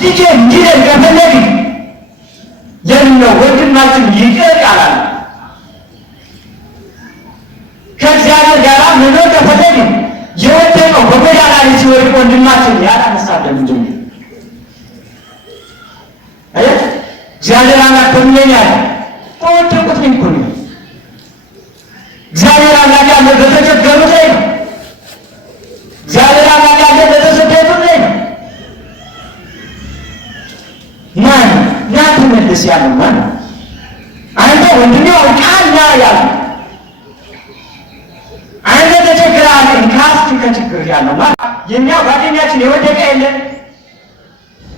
ልጄ እንዲለን ከፈለግን ለምን ነው ወንድማችን ይቅር ያላል? ከእግዚአብሔር ጋር መኖር ከፈለግን የወደቀው በጎዳና ላይ ሲወድቅ ወንድማችን ያላነሳለን ምንድን ነው? እግዚአብሔር አምላክ በምን ያለ ተወደቁት ነው እኮ ነው። እግዚአብሔር አምላክ ያለ በተቸገሩት ላይ ነው። እግዚአብሔር አምላክ ያለ በተሰደዱት ላይ ነው። ማን ተመልስ ያለው ማን? አንተ ወንድሜ አውቃና ያለው አንተ ተቸግራለህ ካስት ከችግር ያለው ማን? የኛ ጓደኛችን የወደቀ የለም።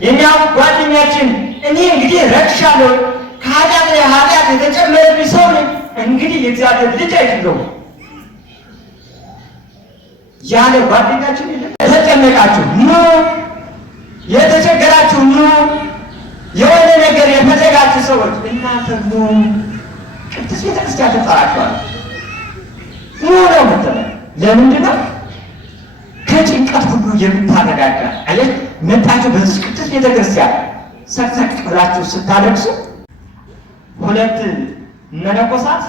የኛ ጓደኛችን እኔ እንግዲህ ረክሻለሁ ከኃጢአት ላይ ኃጢአት የተጨመረብኝ ሰው ነኝ እንግዲህ የእግዚአብሔር ልጅ አይደለሁም ያለ ጓደኛችን የለም። የተጨነቃችሁ ኑ፣ የተቸገራችሁ ኑ፣ የሆነ ነገር የፈለጋችሁ ሰዎች እናንተ ኑ። ቅድስት ቤተክርስቲያን ተጠራችኋል። ኑ ነው የምትለው። ለምንድን ነው? ከጭንቀት ሁሉ የምታረጋጋ አየህ። መጣችሁ በዚህ ቅድስት ቤተክርስቲያን ሰቅሰቅ ብላችሁ ስታለቅሱ ሁለት መነኮሳት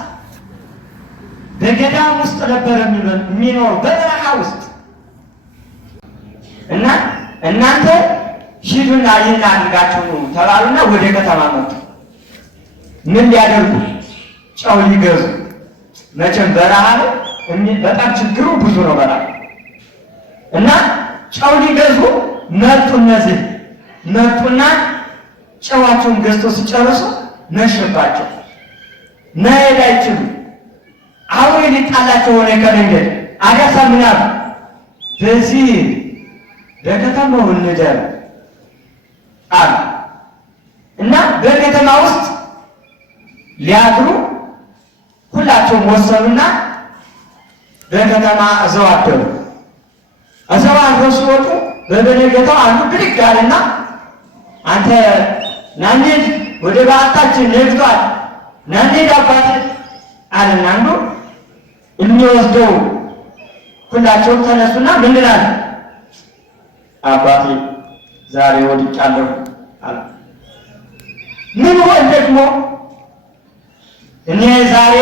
በገዳም ውስጥ ነበር የሚኖሩ በበረሃ ውስጥ እና እናንተ ሂዱና ይህን አድርጋችሁ ነው ተባሉና ወደ ከተማ መጡ። ምን ሊያደርጉ? ጨው ሊገዙ። መቼም በረሃ ነው፣ በጣም ችግሩ ብዙ ነው በረሃ እና ጨው ሊገዙ መጡ። እነዚህ መጡና ጨዋቸውን ገዝቶ ሲጨርሱ መሸባቸው። መሄድ አይችሉም። አውሬ ሊጣላቸው ሆነ ከመንገድ አጋሳ ምናብ በዚህ በከተማው እንደር አሉ እና በከተማ ውስጥ ሊያድሩ ሁላቸውም ወሰኑና በከተማ እዛው አደሩ። እዛው አድረው ሲወጡ በበነገታው አንዱ ብድግ አለና አንተ ናንዴድ ወደ በዓታችን ነግቷል ናንዴድ አባት አለና አንዱ የሚወስደው ሁላቸውም ተነሱና ምንድን አለ? አባቴ ዛሬ ወድቄአለሁ አለ። ምን ሆን ደግሞ? እኔ ዛሬ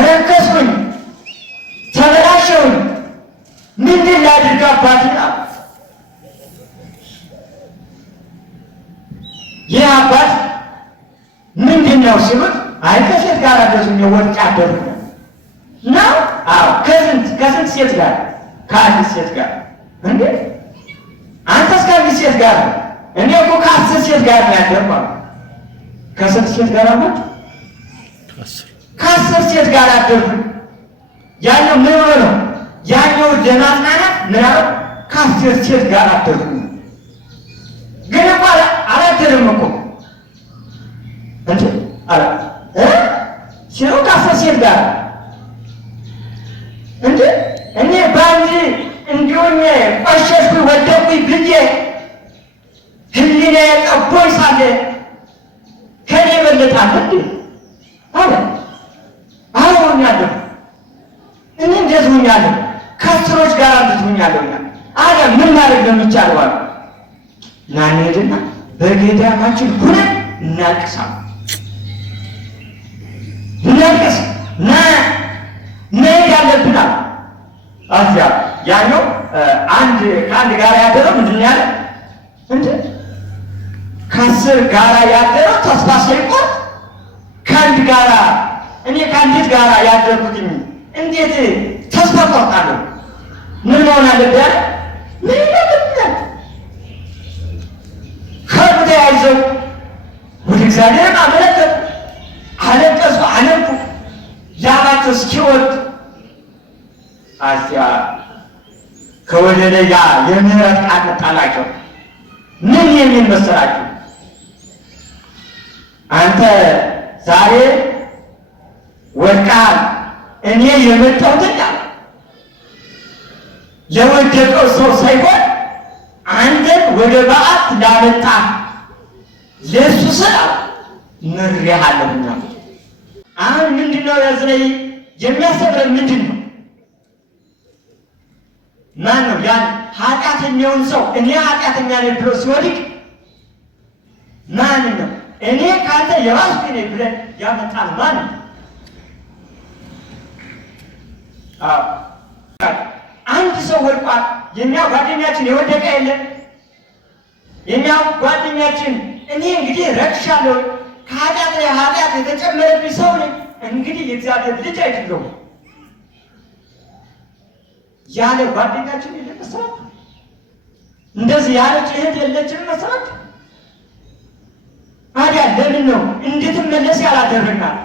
ረከስኩኝ፣ ተበላሸሁኝ፣ ምንድን ላድርግ አባቴ? ይህ አባት ምንድን ነው ሲሉት አይ ከሴት ጋር አደረሱኝ ወድቄአለሁ ነው። አዎ ከስንት ሴት ጋር? ከአንዲት ሴት ጋር። እንዴ አንተስ ከአንዲት ሴት ጋር? እኔ እኮ ከ10 ሴት ጋር ነው ያደርኩት። ከስንት ሴት ጋር አለ? ከ10 ሴት ጋር አደርኩ። ያኛው ምን ነው? ያኛው ለማጽናናት ምናምን ከ10 ሴት ጋር አደርኩ። ግን እኮ አላደርም እኮ እንዴ አላ ሲሉ ከ10 ሴት ጋር እንዴ እኔ ባንዲ እንዲሆነ ቆሸሽኩኝ ወደቅኩኝ ብዬ ህሊናዬ ጠቦኝ ሳለ ከኔ በለጣል እንዴ አለ። አሁን ያለው እኔ እንደዚህ ሆኛለሁ፣ ከአስሮች ጋር እንደዚህ ሆኛለሁ አለ። ምን ማድረግ ነው የሚቻለው? አለ ና እንሂድና በገዳማችን ሁነን እናልቅሳለን። እናልቅስ ና መሄድ ያለብን አለ። አዚያ ያኛው ከአንድ ጋር ያደረው ምንድን ያለ እንዴ ከ10 ጋር ያደረው ተስፋ ሳይቆርጥ ከአንድ ጋር እኔ ከአንዲት ጋር ያደርኩትኝ እንዴት ተስፋ ቆርጣለሁ? ምን መሆን አለበት? ምን ያለብኛል? ከብት ተያይዘው ወደ እግዚአብሔር አመለከቱ፣ አለቀሱ፣ አነቡ። ላባቸው እስኪወድ አዚያ ከወደ ላይ የምህረት ቃል መጣላቸው። ምን የሚል መሰላችሁ? አንተ ዛሬ ወድቀሃል፣ እኔ የመጣሁት ለወደቀው ሰው ሳይሆን አንተን ወደ በዓት ላመጣ ለሱ ስራ ምሬሃለሁና። አሁን ምንድነው ያዝነኝ የሚያሰብረን ምንድን ነው? ማን ነው? ያን ኃጢአተኛውን ሰው እኔ ኃጢአተኛ ነኝ ብሎ ሲወድቅ ማን ነው? እኔ ካንተ የባስኩ ነኝ ብለን ያመጣል ማን ነው? አንድ ሰው ወድቋል። የኛ ጓደኛችን የወደቀ የለም። የኛ ጓደኛችን እኔ እንግዲህ ረክሻለሁ ኃጢአት የተጨመረብኝ ሰው ነኝ እንግዲህ የእግዚአብሔር ልጅ አይደለሁም ያለ ጓደኛችን የለም መሰላችሁ? እንደዚህ ያለች እህት የለችም መሰላችሁ? ታዲያ ለምን ነው እንድትመለስ ያላደረግናት?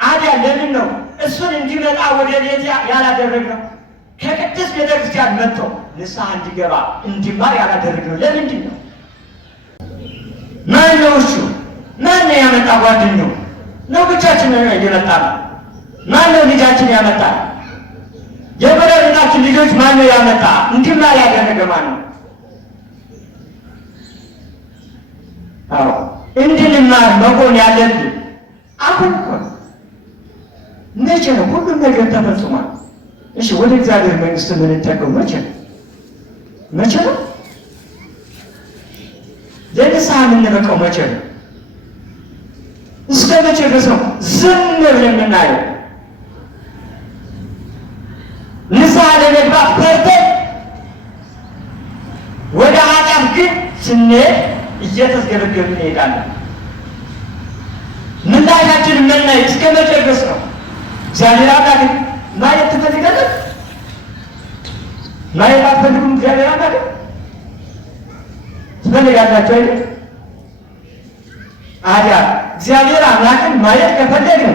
ታዲያ ለምን ነው እሱን እንዲመጣ ወደ ቤት ያላደረግነው? ከቅድስት ቤተክርስቲያን መጥቶ ንስሐ እንዲገባ እንዲማር ያላደረግነው ለምንድን ነው? ማን ነው እሱ? ማን ነው ያመጣ? ጓደኛው ነው? ብቻችንን እየመጣ ነው? ማን ነው ልጃችን ያመጣ? የጎረቤታችን ልጆች ማን ነው ያመጣ? እንዲማር ያደረገ ማን ነው? አዎ እንድንማር መሆን ያለብን አሁን እኮ መቼ ነው ሁሉም ነገር ተፈጽሟል? እሺ ወደ እግዚአብሔር መንግስት የምንጠቀው መቼ ነው? መቼ ነው? ለንስሐ የምንበቃው መቼ ነው? እስከ መቼ ድረስ ነው ዝም ብለን የምናየው? ንስሐ ለመግባት ፈርተን ወደ ኃጢአት ግን ስንሄድ እየተስገበገብን እንሄዳለን። ምላሻችን የምናይ እስከ መቼ ድረስ ነው? እግዚአብሔር አምላክን ማየት ትፈልጋለህ? ማየት አትፈልጉም? እግዚአብሔር አምላክን ትፈልጋላችሁ አይደል? ታዲያ እግዚአብሔር አምላክን ማየት ከፈለግን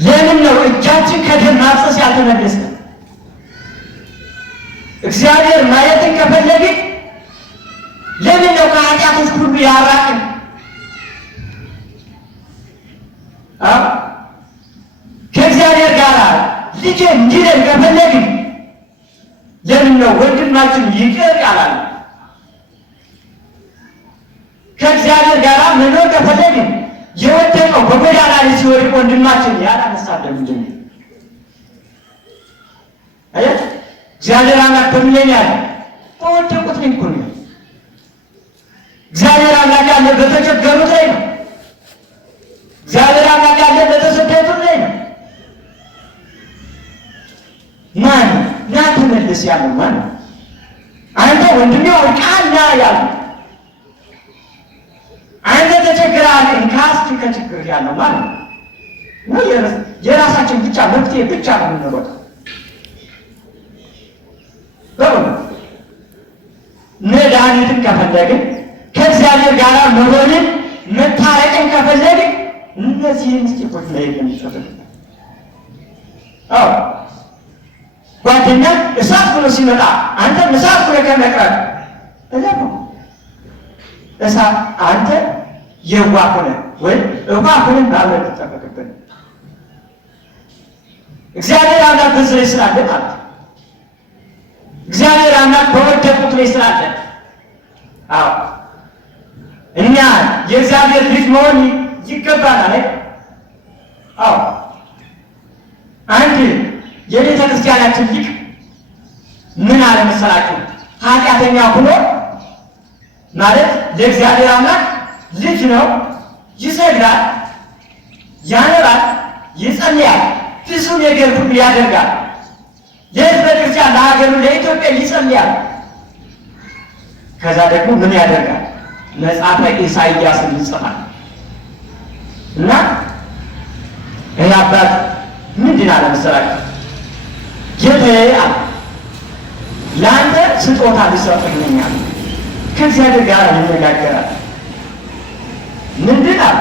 ለምን ነው እጃችን ከደም ማፍሰስ ያልተመለሰ? እግዚአብሔር ማየትን ከፈለግን ለምን ነው ከኃጢአቶች ሁሉ ያራቅን? ከእግዚአብሔር ጋር ልጅ እንዲለን ከፈለግን ለምን ነው ወንድማችን ይቅር ያላል? ከእግዚአብሔር ጋር መኖር ከፈለግን የወደቀው በጎዳና ላይ ሲወድቅ ወንድማችን ያላነሳል ለምንድን ነው? አያት እግዚአብሔር አምላክ በምን ያለ በወደቁት ላይ እኮ ነው። እግዚአብሔር አምላክ ያለ በተቸገሩት ላይ ነው። እግዚአብሔር አምላክ ያለ በተሰደዱት ላይ ነው። ማን ና ተመለስ ያለው ማን? አንተ ወንድሜ ወድቀሃል ና ያለው አንተ ተቸግረሃል እንካስቲ ከችግር ያለው ማለት ነው። የራሳችን ብቻ መፍትሄ ብቻ ነው የምንሮጠው። መድኃኒትን ከፈለግን ከእግዚአብሔር ጋር መሆንን መታረቅን ከፈለግን እነዚህን ስቴፖች ላይ የሚፈትል ጓደኛ እሳት ብሎ ሲመጣ አንተም እሳት ብሎ ከመቅረብ እለፍ ነው። እሳት አንተ የዋህ ሆነ ወይም እባብ ሆነን ባብረን ተጠበቅብን። እግዚአብሔር አምላክ በዚህ ላይ ስላለ ማለት እግዚአብሔር አምላክ በወደቁት ላይ ስላለ እኛ የእግዚአብሔር ልጅ መሆን ይገባናል። አንድ የቤተ ክርስቲያናችን ሊቅ ምን አለ መሰላችሁ? ኃጢአተኛ ሆኖ ማለት ለእግዚአብሔር አምላክ ልጅ ነው፣ ይሰግዳል፣ ያነባል፣ ይጸልያል፣ ብዙ ነገር ሁሉ ያደርጋል። ለሕዝበ ክርስቲያን ለሀገሩ ለኢትዮጵያ ይጸልያል። ከዛ ደግሞ ምን ያደርጋል? መጽሐፈ ኢሳይያስን ይጽፋል። እና ይህ አባት ምንድን አለ መሰላችሁ? ጌታዬ አለ ለአንተ ስጦታ ሊሰጥህ ነኛል። ከእግዚአብሔር ጋር ይነጋገራል። ምንድን አለ?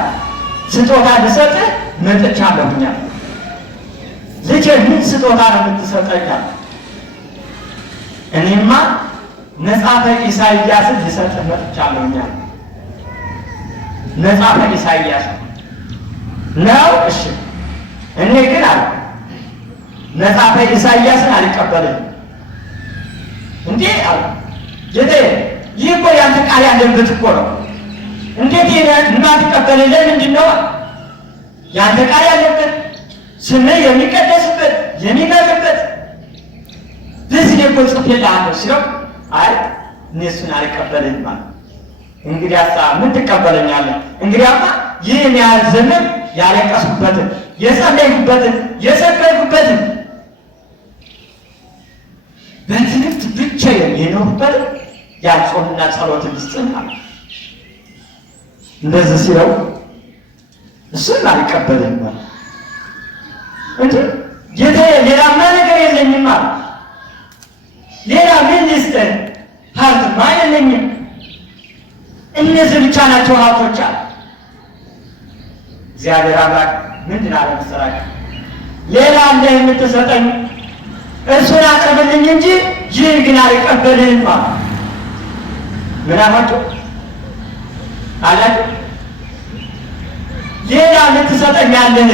ስጦታ ልሰጥህ መጥቻለሁኛል። ልጄ ምን ስጦታ ነው የምትሰጠኛል? እኔማ መጽሐፈ ኢሳይያስን ልሰጥህ መጥቻለሁኛል። መጽሐፈ ኢሳይያስ ነው። እሺ እኔ ግን አለ መጽሐፈ ኢሳይያስን አልቀበልም። እንዴ አለ ጌታዬ፣ ይህ እኮ ያንተ ቃል ያለበት እኮ ነው። እንዴት የማትቀበልህ ለምንድን ነው? ያንተ ቃል ያለበት ስምህ የሚቀደስበት የሚቀርበት በዚህ እኮ ጽፌልሃለሁ ሲለው አይ እነሱን አልቀበልም ማለት እንግዲያስ ምን ትቀበለኛለህ? እንግዲያማ ይህን ያህል ዘመን ያለቀስኩበትን የጸለይኩበትን የሰበርኩበትን በትምህርት ብቻ የኖርኩበትን ያ ጾምና ጸሎትን ልስጥህ አለ። እንደዚህ ሲለው እሱን አልቀበልም ማለት እንጂ ጌታዬ ሌላማ ነገር የለኝም አለ። ሌላ ምን ልስጥህ? ሀብትማ የለኝም። እነዚህ ብቻ ናቸው ሀብቶች አለ። እግዚአብሔር አምላክ ምንድን አለ መሰላችሁ? ሌላ አለ የምትሰጠኝ እሱን አቅርብልኝ እንጂ ይህን ግን አልቀበልህም አለ። ምን አላችሁ አላችሁ? ሌላ ልትሰጠኛለህ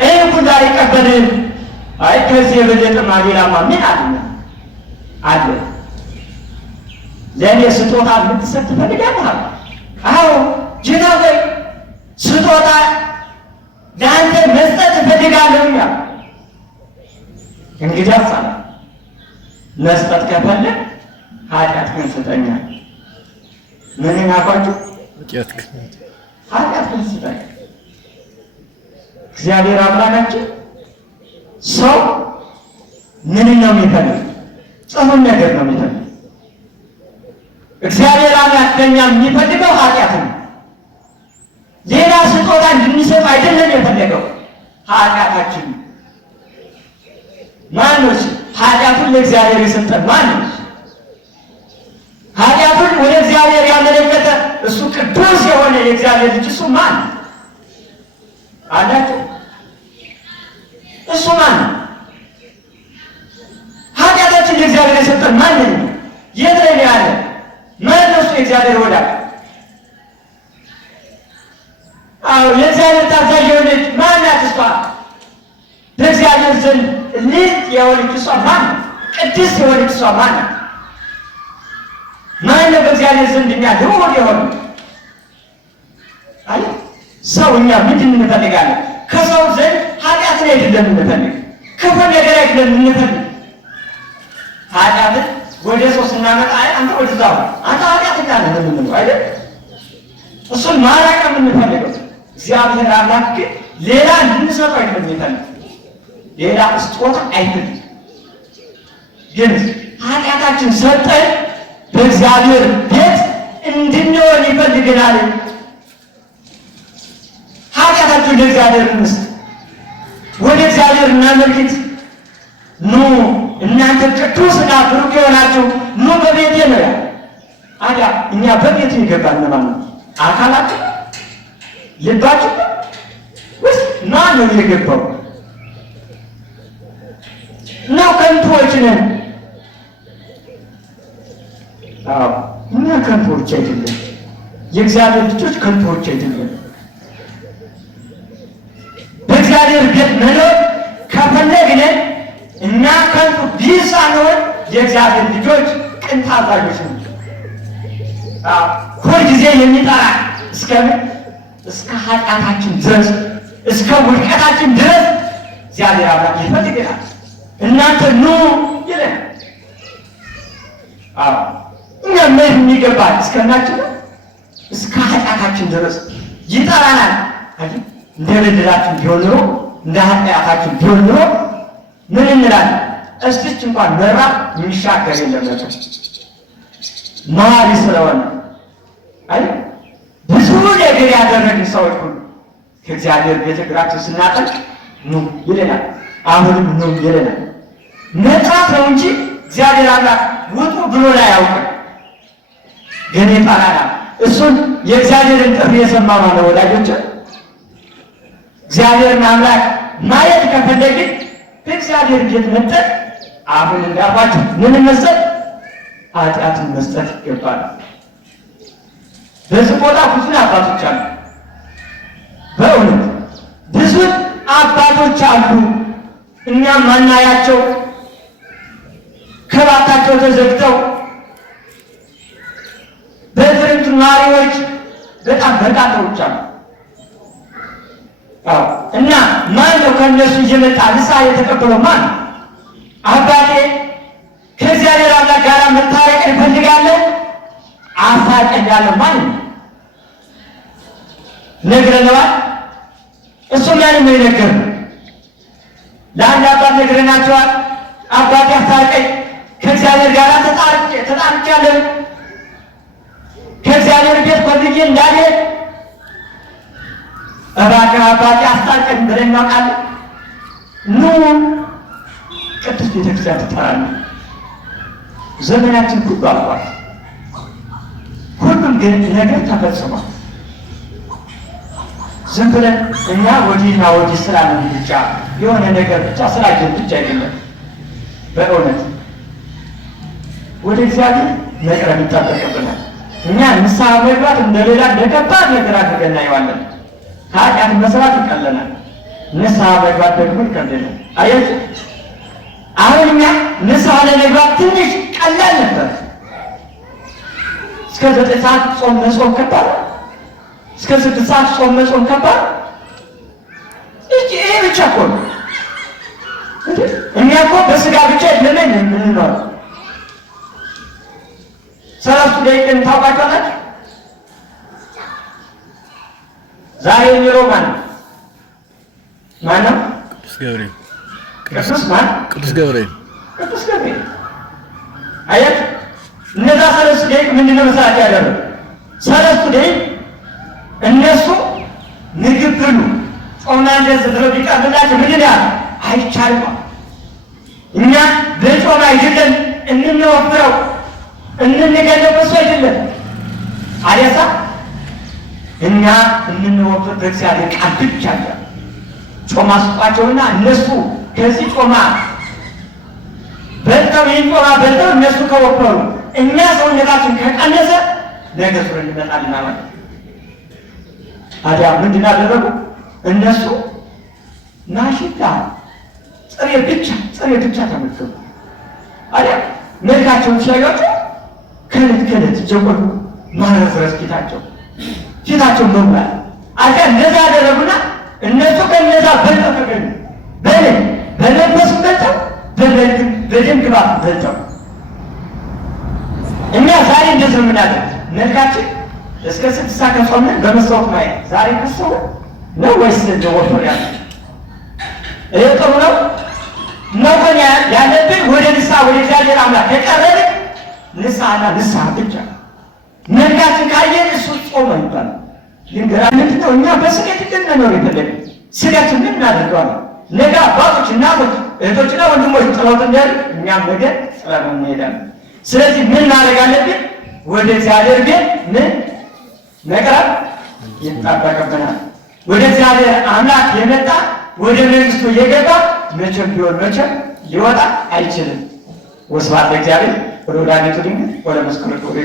ይህን ሁሉ አልቀበልህም። አይ ከዚህ የበለጠማ ሌላማ ምን አለ? ለእኔ ስጦታ ልትሰጥ ትፈልጋለህ? አዎ ጌታ ሆይ ስጦታ ለአንተ መስጠት እፈልጋለሁ። እንግዲህ አሳለ መስጠት ከፈለግ ኃጢአትህን ስጠኝ። ምን አልኳችሁ? ኃጢአትህን ስጠኝ። እግዚአብሔር አምላካችን ሰው ምን ነው የሚፈልግ? ጽኑን ነገር ነው የሚፈልግ። እግዚአብሔር አምላክ ከእኛ የሚፈልገው ኃጢአትን ነው። ሌላ ስጦታ እንድንሰጥ አይደለም የፈለገው፣ ኃጢአታችን። ማን ነው ኃጢአቱን ለእግዚአብሔር የሰጠን? ማን ነው ኃጢአቱን ወደ እግዚአብሔር ያመለከተ? እሱ ቅዱስ የሆነ የእግዚአብሔር ልጅ እሱ ማን አላችሁ? እሱ ማን? ኃጢአታችን ለእግዚአብሔር የሰጠን ማን ነው? የት ላይ ያለ ማን ነው? እሱ የእግዚአብሔር ወዳጅ። አዎ የእግዚአብሔር ታዛዥ የሆነች ማን ናት? እሷ በእግዚአብሔር ዘንድ ልጅ የሆነች እሷ ማን? ቅድስት የሆነች እሷ ማን? ማን ነው በእግዚአብሔር ዘንድ እኛ ልዑል የሆነ? አይ ሰው እኛ ምንድን እንፈልጋለን? ከሰው ዘንድ ኃጢአትን አይደለም እንፈልግ፣ ክፉ ነገር አይደለም እንፈልግ። ኃጢአትን ወደ ሰው ስናመጣ አንተ ወደዛው አንተ ኃጢአተኛ ነህ የምንለው አይደል? እሱን ማራቅ የምንፈልገው። እግዚአብሔር አምላክ ግን ሌላ እንድንሰጠው አይደለም የሚፈልግ፣ ሌላ ስጦታ አይፈልግ። ግን ኃጢአታችን ሰጠን በእግዚአብሔር ቤት እንድንሆን ይፈልገናል። ኃጢአታችሁን ለእግዚአብሔር እንስጥ፣ ወደ እግዚአብሔር እናመልክት። ኑ እናንተ ቅዱስና ብሩክ የሆናችሁ ኑ በቤቴ ነው ያለ። አዲያ እኛ በቤቱ ይገባል ማለት ነው። አካላችን ልባችን ውስጥ ማን ነው የገባው? ነው ከንቱዎች ነን። አዎ እኛ ከንቱዎች አይደለም፣ የእግዚአብሔር ልጆች ከንቱዎች አይደለም። በእግዚአብሔር ቤት መኖር ከፈለግን እና ከንቱ ቢሳንሆን የእግዚአብሔር ልጆች ቅን ታዛዦች ነው። ሁልጊዜ የሚጠራ እስከምን? እስከ ኃጢአታችን ድረስ እስከ ውድቀታችን ድረስ እግዚአብሔር አምላክ ይፈልገናል። እናንተ ኑ ይለናል። አዎ እኛ ምን የሚገባል? እስከናችን እስከ ኃጢአታችን ድረስ ይጠራናል። እንደ በደላችን ቢሆን ኖሮ እንደ ኃጢአታችን ቢሆን ኖሮ ምን እንላለን? እስቲች እንኳን መራ የሚሻገር የለም ነበር መሐሪ ስለሆነ። አይ ብዙ ነገር ያደረግን ሰዎች ሁሉ ከእግዚአብሔር ቤተ እግራችን ስናጠቅ ኑ ይለናል። አሁንም ኑ ይለናል። መጥራት ነው እንጂ እግዚአብሔር አምላክ ውጡ ብሎ ላይ ያውቅም። ግን ይጠራናል። እሱን የእግዚአብሔርን ጥሪ የሰማ ነው ወዳጆች። እግዚአብሔርን አምላክ ማየት ከፈለግን በእግዚአብሔር ቤት መጠን አሁን እንዳልኳችሁ ምን መስጠት? ኃጢአትን መስጠት ይገባል። በዚህ ቦታ ብዙ አባቶች አሉ። በእውነት ብዙ አባቶች አሉ። እኛም ማናያቸው ከባታቸው ተዘግተው በትርንት ማሪዎች በጣም በርካታዎች አሉ። እና ማን ነው ከእነሱ እየመጣ ንስሐ የተቀበለው? ማን? አባቴ ከእግዚአብሔር አምላክ ጋር መታረቅ እንፈልጋለን አስታርቀኝ ያለው ማን ነው? ነግረነዋል። እሱም ያን ነው የነገርነው። ለአንድ አባት ነግረናቸዋል። አባቴ አስታርቀኝ፣ ከእግዚአብሔር ጋር ተጣልቻለሁ፣ ከእግዚአብሔር ቤት ፈልጌ እንዳልሄድ እባክህ አባቴ አስታርቀኝ ብለን እናውቃለን። ኑ ቅድስት ቤተክርስቲያን ትጠራለች። ዘመናችን ሁሉ አልፏል። ሁሉም ግን ነገር ተፈጽሟል። ዝም ብለን እኛ ወዲህና ወዲህ ስላለን ብቻ የሆነ ነገር ብቻ ስላየን ብቻ አይደለም። በእውነት ወደ እግዚአብሔር መቅረብ ይጠበቅብናል። እኛ ንስሐ መግባት እንደሌላ እንደከባድ ነገር አድርገን እናየዋለን። ኃጢአት መስራት ይቀለናል፣ ንስሐ መግባት ደግሞ ይቀለናል። አያችሁ፣ አሁን እኛ ንስሐ ለመግባት ትንሽ ቀላል ነበር። እስከ 9 ሰዓት ጾም መጾም ከባድ፣ እስከ 6 ሰዓት ጾም መጾም ከባድ። ይሄ ብቻ እኮ ነው። እኛ እኮ በስጋ ብቻ አይደለም የምንኖረው። 3 ደቂቃን ታውቃላችሁ? ዛሬ የሚለው ማን ነው? ቅዱስ ገብርኤል። ቅዱስ ማን? ቅዱስ ገብርኤል። ቅዱስ ገብርኤል። አያት እነዛ 3 ደቂቃ ምንድነው መስራት ያደረገው? 3 ደቂቃ እነሱ ምግብ ብሉ ጾምና እንደዚህ ብለው ቢቀርብላቸው ምንድን ያህል አይቻልም። እኛ በጾም አይደለም እንንወፍረው እንንገለው በሱ አይደለም አለሳ እኛ እንንወፍር በእግዚአብሔር ቃል ብቻ ነው። ጾማ ስጧቸውና እነሱ ከዚህ ጾማ በልተው ይህን ጾማ በልተው እነሱ ከወፈሩ እኛ ሰውነታችን ከቀነሰ ነገ ሱር እንመጣልና ማለት ታዲያ ምንድን አደረጉ? እነሱ ናሽታ ጥሬ ብቻ ተመገቡ። አዲያ መልካቸውን ሲያዩት ከለት ጀቆሉ ማረፍረስ ፊታቸው መሙላት አዲያ እንደዛ ያደረጉና እነሱ ከነዛ በልተው ተገኙ። በለበሱ በልተው በደም ግባት በልተው። እኛ ዛሬ እንደዚህ የምናደርግ መልካችን እስከ 6 ሰዓት ከጾምን በመስዋዕት ማየት ዛሬ ከሰው ነው ወይስ ወፍር ያለ? ይሄ ጥሩ ነው መሆን ያለብን ወደ ንስሐ ወደ እግዚአብሔር አምላክ ከቀረብን ንስሐና ንስሐ ብቻ። መልካችን ካየን እሱ ጾም ይባላል። ምንድን ነው እኛ በስጋት እንድንኖር የፈለግን? ስጋችን ምን እናደርገዋለን? ነገ አባቶች፣ እናቶች፣ እህቶችና ወንድሞች ጥለውት እንዳሉ እኛም ነገ ጥለን እንሄዳለን። ስለዚህ ምን ማድረግ አለብን? ወደ እግዚአብሔር ቤት ምን መቅረብ ይጠበቅብናል። ወደ እግዚአብሔር አምላክ የመጣ ወደ መንግስቱ የገባ መቼም ቢሆን መቼም ሊወጣ አይችልም። ወስብሐት ለእግዚአብሔር ወለወላዲቱ ድንግል ወለመስቀሉ ክቡር።